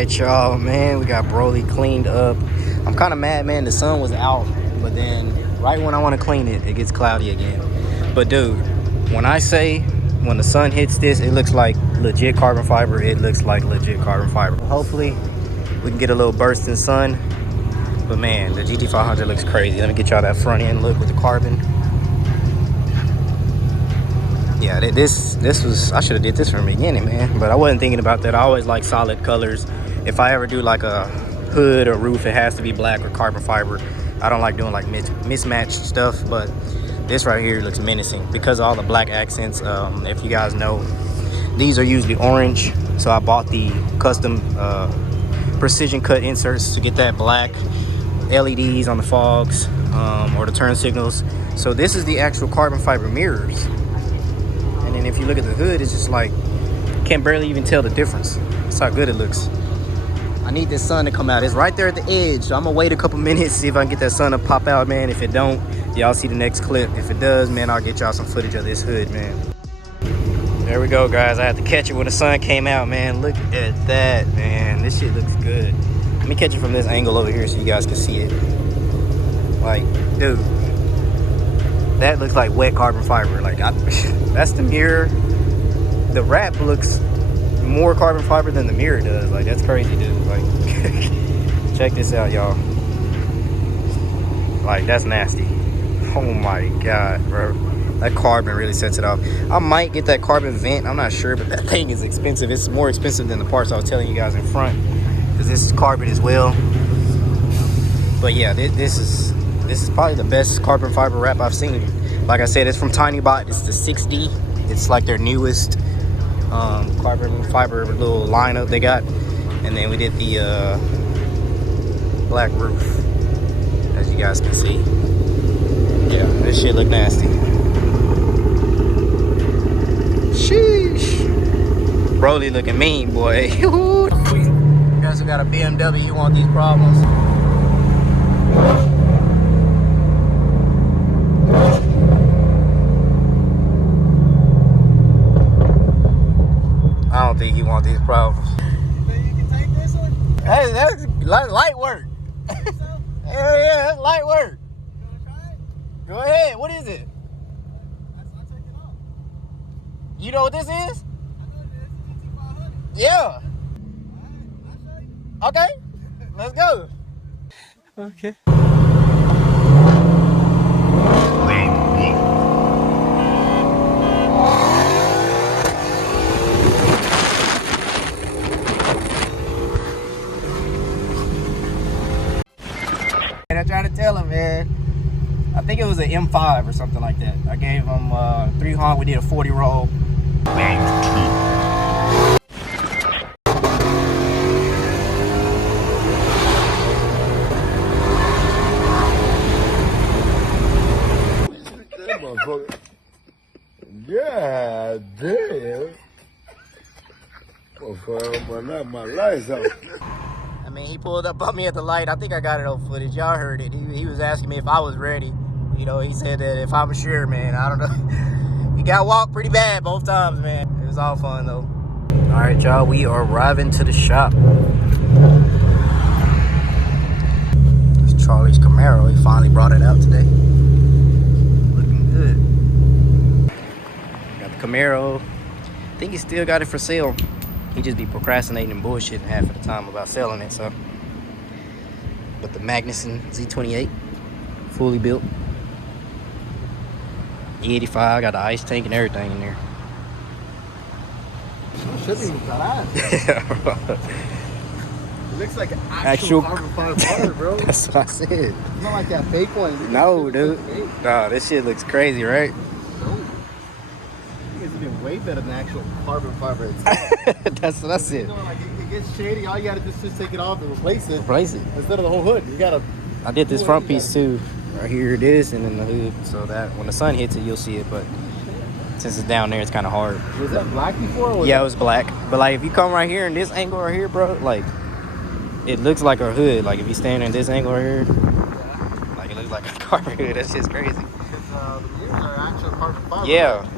Alright, y'all, man, we got Broly cleaned up. I'm kind of mad, man. The sun was out, but then right when I want to clean it, it gets cloudy again. But dude, when I say when the sun hits this, it looks like legit carbon fiber. It looks like legit carbon fiber. Hopefully we can get a little burst in sun. But man, the GT500 looks crazy. Let me get y'all that front end look with the carbon. Yeah, this was, I should have did this from the beginning, man. But I wasn't thinking about that. I always like solid colors. If I ever do like a hood or roof, it has to be black or carbon fiber. I don't like doing like mismatched stuff, but this right here looks menacing because of all the black accents. If you guys know, these are usually orange. So I bought the custom precision cut inserts to get that black LEDs on the fogs or the turn signals. So this is the actual carbon fiber mirrors. And then if you look at the hood, it's just like, can't barely even tell the difference. That's how good it looks. I need this sun to come out. It's right there at the edge. So I'm gonna wait a couple minutes, see if I can get that sun to pop out, man. If it don't, y'all see the next clip. If it does, man, I'll get y'all some footage of this hood, man. There we go, guys. I had to catch it when the sun came out, man. Look at that, man. This shit looks good. Let me catch it from this angle over here so you guys can see it. Like, dude, that looks like wet carbon fiber. Like, that's the mirror. The wrap looks more carbon fiber than the mirror does. Like, that's crazy, dude. Like, check this out, y'all. Like, that's nasty. Oh my god, bro. That carbon really sets it off. I might get that carbon vent. I'm not sure, but that thing is expensive. It's more expensive than the parts I was telling you guys in front, because this is carbon as well. But yeah, this is probably the best carbon fiber wrap I've seen. Like I said, it's from TinyBot. It's the 6D. It's like their newest carbon fiber little lineup they got. And then we did the black roof, as you guys can see. Yeah, this shit look nasty. Sheesh. Broly looking mean, boy. You guys who got a BMW, you want these problems? I don't think you want these problems. Think you can take this one? Hey, that's light work. Think so? Hell yeah, that's light work. You wanna try it? Go ahead. What is it? I'll take it off. You know what this is? I know it is. GT500. Yeah. Alright, I'll show you. Okay. Let's go. Okay. And I tried to tell him, man. I think it was an M5 or something like that. I gave him 3 honk. We did a 40 roll. Yeah, damn. Well, not my lights out. I mean, he pulled up on me at the light. I think I got it on footage. Y'all heard it. He was asking me if I was ready. You know, he said that if I'm sure, man. I don't know. He got walked pretty bad both times, man. It was all fun, though. All right, y'all. We are arriving to the shop. It's Charlie's Camaro. He finally brought it out today. Looking good. Got the Camaro. I think he still got it for sale. He just be procrastinating and bullshitting half of the time about selling it, so. But the Magnuson Z28, fully built. E85, got the ice tank and everything in there. Should be badass. It looks like an Actual carbon fiber, bro. That's what I said. It's not like that fake one. No, dude. Nah, this shit looks crazy, right? It's been way better than actual carbon fiber itself. That's what I said. You know, like it gets shady. All you gotta do is just take it off and replace it. Replace it. Instead of the whole hood, you gotta. I did this front piece too. Right here it is, and then the hood. So that when the sun hits it, you'll see it. But since it's down there, it's kind of hard. Was that black before? Or Yeah, it was black. But like if you come right here in this angle right here, bro, like it looks like a hood. Like if you stand in this angle right here, like it looks like a car hood. That's just crazy. Because the mirrors are actual carbon fiber. Yeah. You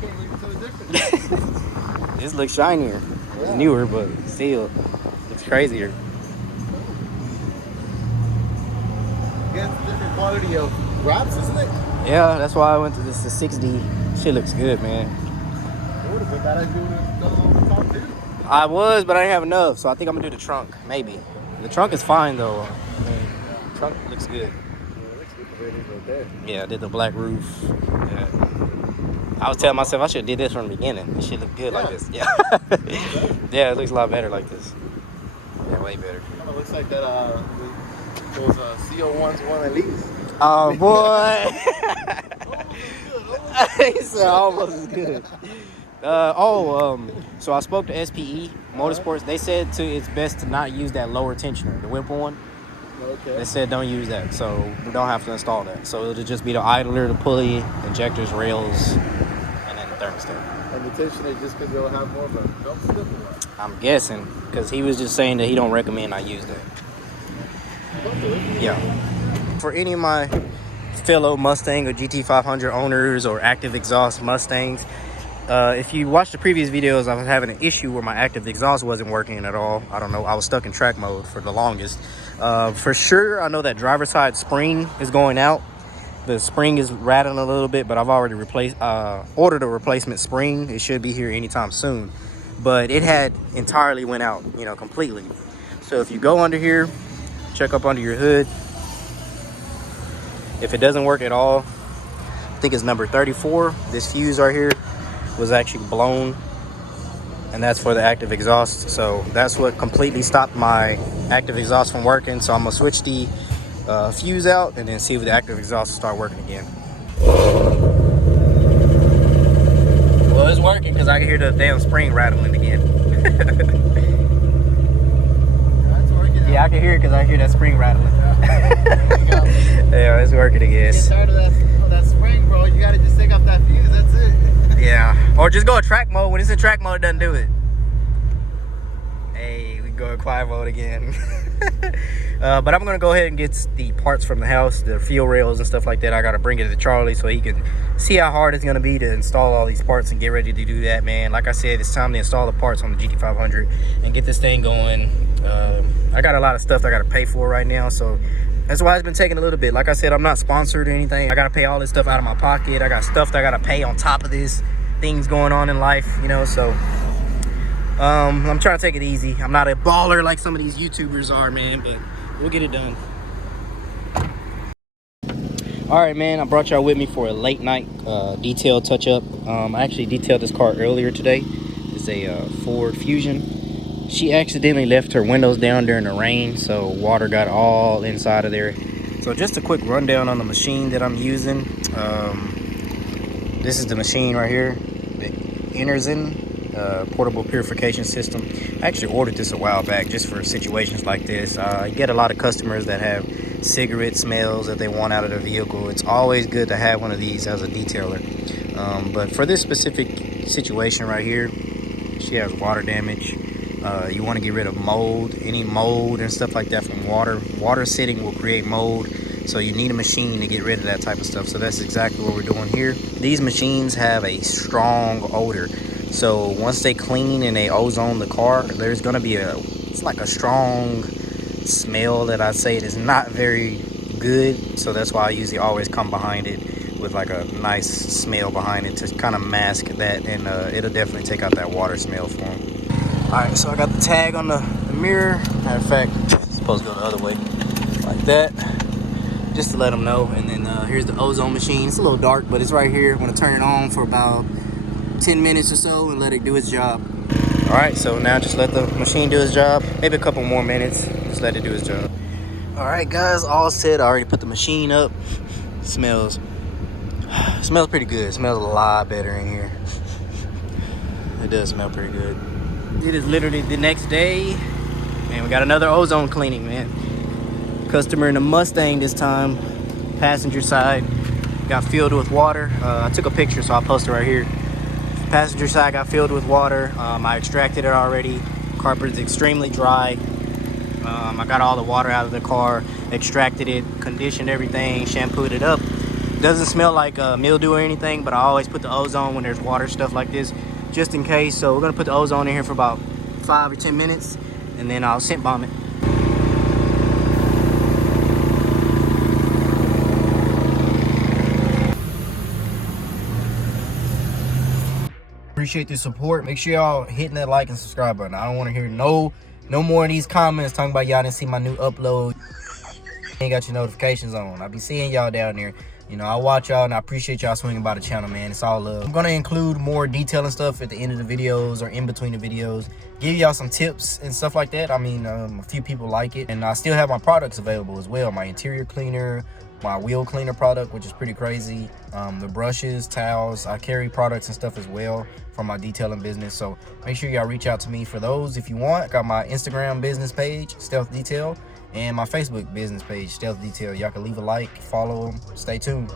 can't even tell the difference. This looks shinier. Yeah. It's newer, but still, it's crazier. Yeah, it's a different quality of wraps, isn't it? Yeah, that's why I went to this. The 6D. Shit looks good, man. It would have been bad if you would have done on the top too. I was, but I didn't have enough, so I think I'm gonna do the trunk, maybe. The trunk is fine though. The trunk looks good. Yeah, it looks good the way it is right there. Yeah, I did the black roof. Yeah. I was telling myself I should have did this from the beginning. It should look good like this. Yeah. Yeah, it looks a lot better like this. Yeah, way better. Kind of looks like that. Those CO1s won at least. Oh boy. He said almost as good. So I spoke to SPE Motorsports. They said it's best to not use that lower tensioner, the Whipple one. Okay. They said don't use that, so we don't have to install that. So it'll just be the idler, the pulley, injectors, rails, and then the thermostat. And the tension is just because they'll have more of a dump slip or what? I'm guessing, because he was just saying that he don't recommend I use that. Okay. Yeah. For any of my fellow Mustang or GT500 owners or active exhaust Mustangs, if you watch the previous videos, I was having an issue where my active exhaust wasn't working at all. I don't know. I was stuck in track mode for the longest. For sure, I know that driver's side spring is going out. The spring is rattling a little bit, but I've already ordered a replacement spring. It should be here anytime soon. But it had entirely went out, completely. So if you go under here, check up under your hood. If it doesn't work at all, I think it's number 34. This fuse right here was actually blown, and that's for the active exhaust. So that's what completely stopped my active exhaust from working. So I'm gonna switch the fuse out and then see if the active exhaust will start working again. Well, it's working because I can hear the damn spring rattling again. That's working. Yeah, I can hear it because I hear that spring rattling. Yeah, it's working again. Get tired of that spring, bro. You gotta just take off that fuse. That's it. Yeah, or just go in track mode. When it's in track mode, it doesn't do it. Hey, we go in quiet mode again. But I'm gonna go ahead and get the parts from the house, the fuel rails and stuff like that. I gotta bring it to Charlie so he can see how hard it's gonna be to install all these parts and get ready to do that, man. Like I said, it's time to install the parts on the GT500 and get this thing going. I got a lot of stuff I gotta pay for right now, so that's why it's been taking a little bit. Like I said, I'm not sponsored or anything. I gotta pay all this stuff out of my pocket. I got stuff that I gotta pay on top of this. Things going on in life, so I'm trying to take it easy. I'm not a baller like some of these YouTubers are, man, but we'll get it done. All right, man, I brought y'all with me for a late night detail touch-up. I actually detailed this car earlier today. It's a Ford Fusion. She accidentally left her windows down during the rain, so water got all inside of there. So just a quick rundown on the machine that I'm using. This is the machine right here, the Enerzen portable purification system. I actually ordered this a while back just for situations like this. I get a lot of customers that have cigarette smells that they want out of their vehicle. It's always good to have one of these as a detailer. But for this specific situation right here, she has water damage. You want to get rid of mold, any mold and stuff like that from water. Water sitting will create mold. So you need a machine to get rid of that type of stuff. So that's exactly what we're doing here. These machines have a strong odor. So once they clean and they ozone the car, there's gonna be it's like a strong smell that I'd say it is not very good. So that's why I usually always come behind it with like a nice smell behind it to kind of mask that, and it'll definitely take out that water smell for them. All right, so I got the tag on the mirror. Matter of fact, it's supposed to go the other way, like that, just to let them know. And then here's the ozone machine. It's a little dark, but it's right here. I'm gonna turn it on for about 10 minutes or so and let it do its job. All right, so now just let the machine do its job. Maybe a couple more minutes, just let it do its job. All right, guys, all set. I already put the machine up. Smells pretty good. It smells a lot better in here. It does smell pretty good. It is literally the next day, and we got another ozone cleaning, man. Customer in the Mustang this time, passenger side, got filled with water. I took a picture, so I'll post it right here. Passenger side got filled with water. I extracted it already. Carpet is extremely dry. I got all the water out of the car, extracted it, conditioned everything, shampooed it up. Doesn't smell like mildew or anything, but I always put the ozone when there's water stuff like this, just in case. So we're gonna put the ozone in here for about 5 or 10 minutes, and then I'll scent bomb it. Appreciate the support. Make sure y'all hitting that like and subscribe button. I don't want to hear no more of these comments talking about y'all didn't see my new upload. Ain't got your notifications on. I be seeing y'all down there. You know, I watch y'all and I appreciate y'all swinging by the channel, man. It's all love. I'm gonna include more detail and stuff at the end of the videos or in between the videos. Give y'all some tips and stuff like that. I mean, a few people like it. And I still have my products available as well. My interior cleaner, my wheel cleaner product, which is pretty crazy. The brushes, towels. I carry products and stuff as well from my detailing business. So make sure y'all reach out to me for those if you want. Got my Instagram business page, Stealth Detail, and my Facebook business page, Stealth Detail. Y'all can leave a like, follow them, stay tuned.